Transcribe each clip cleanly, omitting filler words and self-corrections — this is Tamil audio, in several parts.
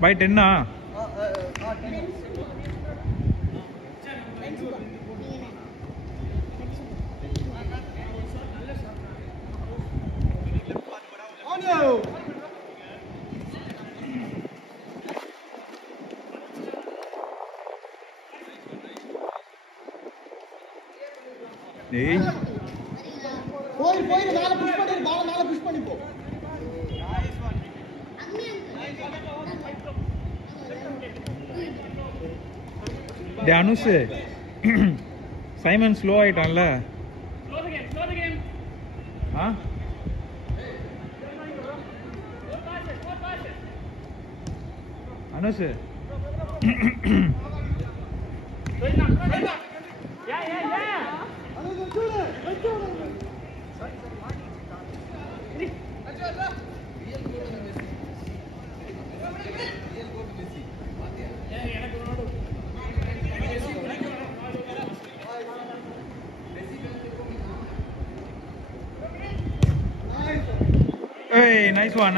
by 10 ah. Hey. போய் மேல புஷ் பண்ணி பால் மேல புஷ் பண்ணி போ. Anush Simon slow ஆயிட்டான்ல. Slow the game. Huh? Anush. Hey, nice one.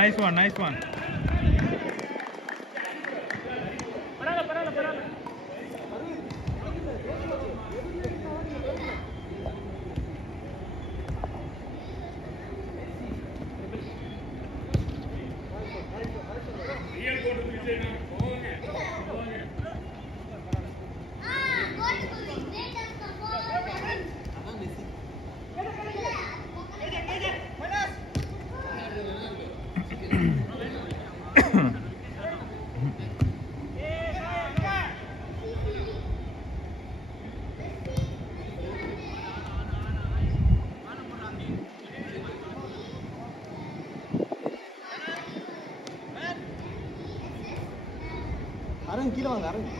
அரங்க கீழ வாங்க அரங்க.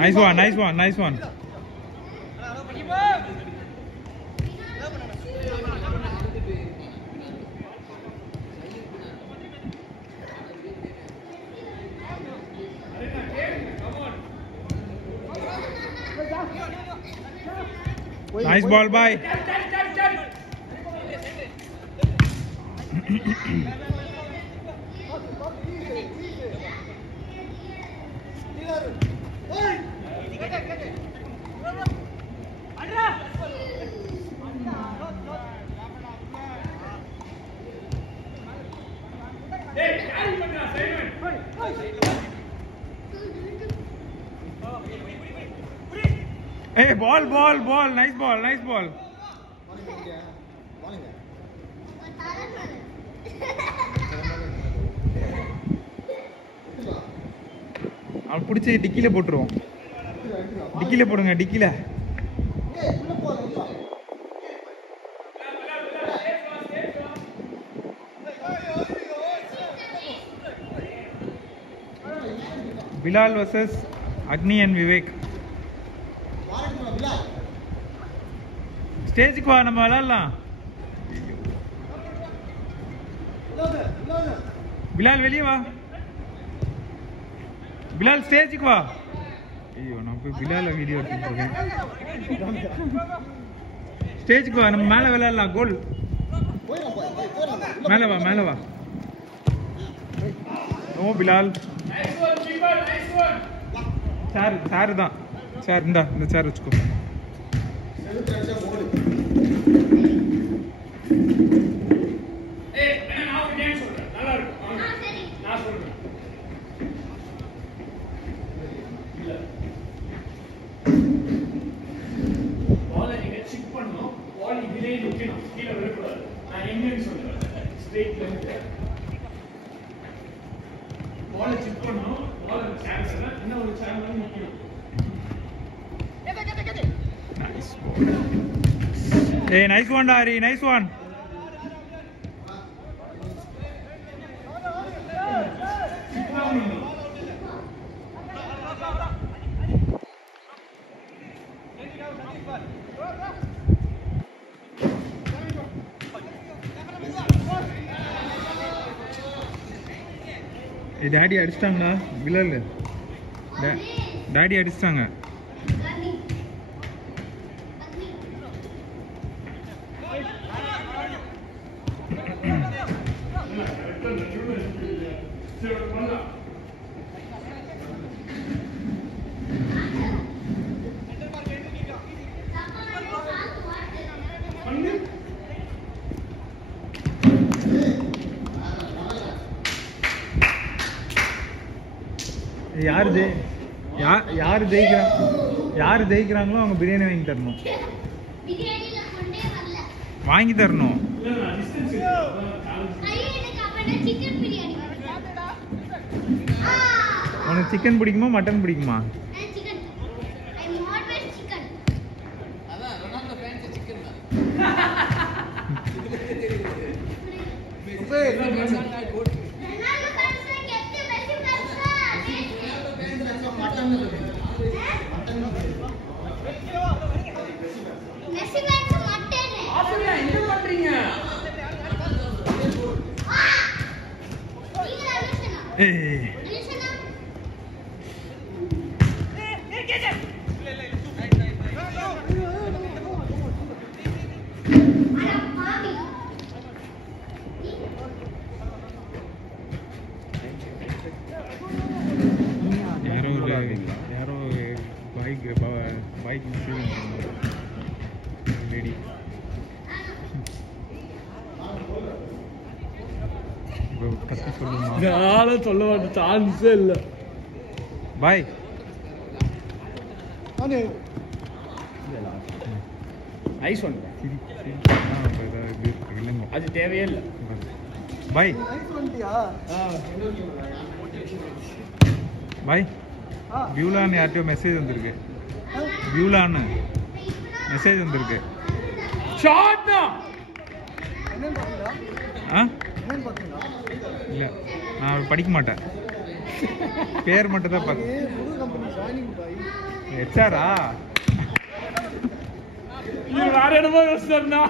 Nice one. Nice ball by. Hey, ball. Nice ball. அவன் பிடிச்சி டிக்கில போட்டுருவோம். டிக்கில போடுங்க, டிக்கில. Bilal versus Agni and Vivek. ஸ்டேஜுக்கு வா, நம்ம விளையாடலாம். பிலால் வெளியே வா. பிலால் ஸ்டேஜுக்கு வா. ஐயோ, நான் போய் பிலால வீடியோ எடுத்துட்டு இருக்கேன். ஸ்டேஜுக்கு வா, நம்ம மேலே விளையாடலாம். கோல் மேலே வா. நோ பிலால். சேர் தான். சேர் இந்த சேர் வச்சுக்கோ. Hey, nice one, Dari. Nice one. Daddy அடிச்சிட்டாங்களா? பிலால் டாடி அடிச்சிட்டாங்க. யார் ஜெயிக்கிறாங்களோ அவங்க பிரியாணி வாங்கி தரணும் உனக்கு சிக்கன் பிடிக்குமா மட்டன் பிடிக்குமா யாரோ பைக் லேடி கத்தி சொல்லுமா சொல்ல மாட்டேன் சான்ஸே இல்லை பாய் ஐஸ் ஒன்று அது தேவையே இல்லை பாய் பாய் வியூலான்னு யார்கிட்டயோ மெசேஜ் வந்திருக்கு வியூலான்னு மெசேஜ் வந்திருக்கு இல்லை நான் படிக்க மாட்டேன் பேர் மட்டும் தான் பார்த்தேன் ஹெச்ஆரா வேற என்னமோ யோசிச்சா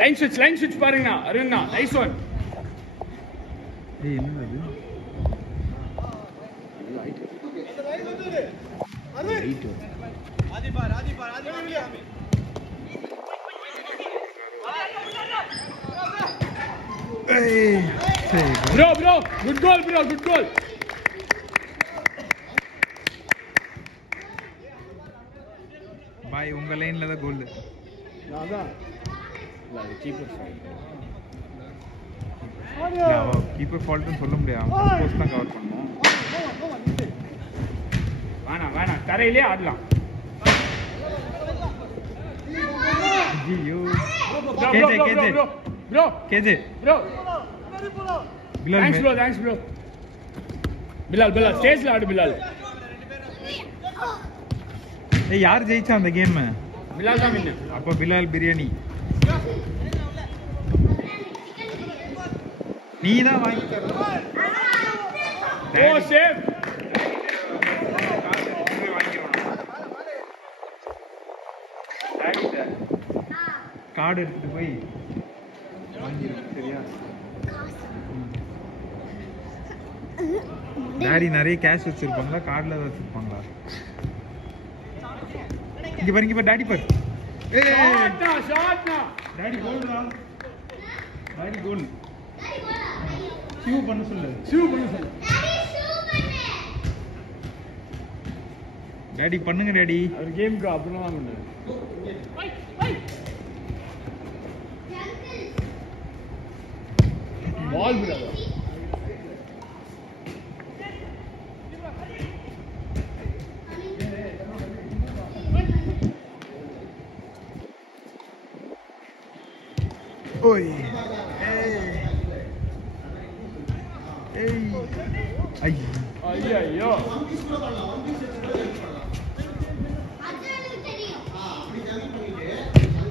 லைன் ஸ்விட்ச் பாருங்கண்ணா அருண்ண்ணா நைஸ் ஒன் என்னது bro good goal bro good goal பாய் உங்க லைன்ல தான் கோல் அதான் இல்ல கீப்பர் கீப்பர் ஃபால்ட்னு சொல்ல முடியாது போஸ்ட் தான் கவர் பண்ணனும் வேணாம் தரையிலே ஆடலாம் ஐயோ KJ bro thanks bro Bilal ஸ்டேஜ்ல ஆடு பிலால் ஏய் யார் ஜெயிச்சா அந்த கேம் பிலால் தான் வின் அப்ப பிலால் பிரியாணி நீ தான் வாங்கி தரணும் ஓ சேவ் கார்டு எடுத்துட்டு போய் வாங்கிடுங்க சரியா டாடி நிறைய கேஷ் வச்சிருப்பாங்களா கார்டில் தான் வச்சிருப்பாங்களா இங்க பாருங்க டாடி பாரு டாடி கோல்டா டாடி கோல் பண்ண சொல்லு டாடி பண்ணுங்க டாடி ஒரு கேம்க்கு அப்புறம் தான் பண்ணு பால் விடாத ஓய் ஐயோ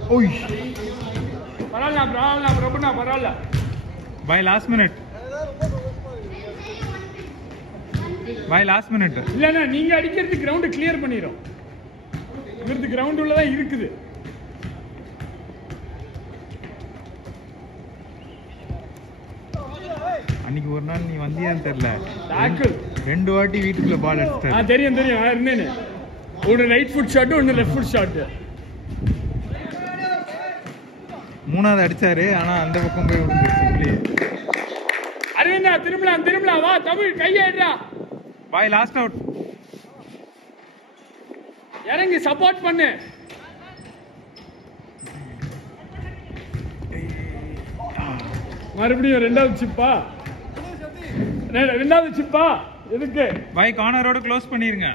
ஓய் பரவாயில்ல பை லாஸ்ட் மினிட் இல்லண்ணா நீங்க அடிக்கிறது கிரவுண்ட் கிளியர் பண்ணிரும் இவருக்கு கிரவுண்ட் உள்ளதான் இருக்குது அன்னைக்கு ஒரு நாள் நீ வந்தியான்னு தெரியல 2 வாட்டி வீட்டுக்குள்ள பால் அடிச்சிட்ட தெரியும் இருந்தேன்னு ஒன்னு ரைட் ஃபுட் ஷாட் ஒன்னு லெஃப்ட் ஃபுட் ஷாட் மூணாவது அடிச்சாரு ஆனா அந்த பக்கம் போய் விழுந்துருச்சு அரவிந்தா திரும்பலாம் வா தமிழ் கையேடுறா பாய் லாஸ்ட் அவுட் இறங்கி சப்போர்ட் பண்ணு மறுபடியும் ரெண்டாவது சிப்பா ரெண்டாவது சிப்பா எதுக்கு பாய் கார்னரோட க்ளோஸ் பண்ணிருங்க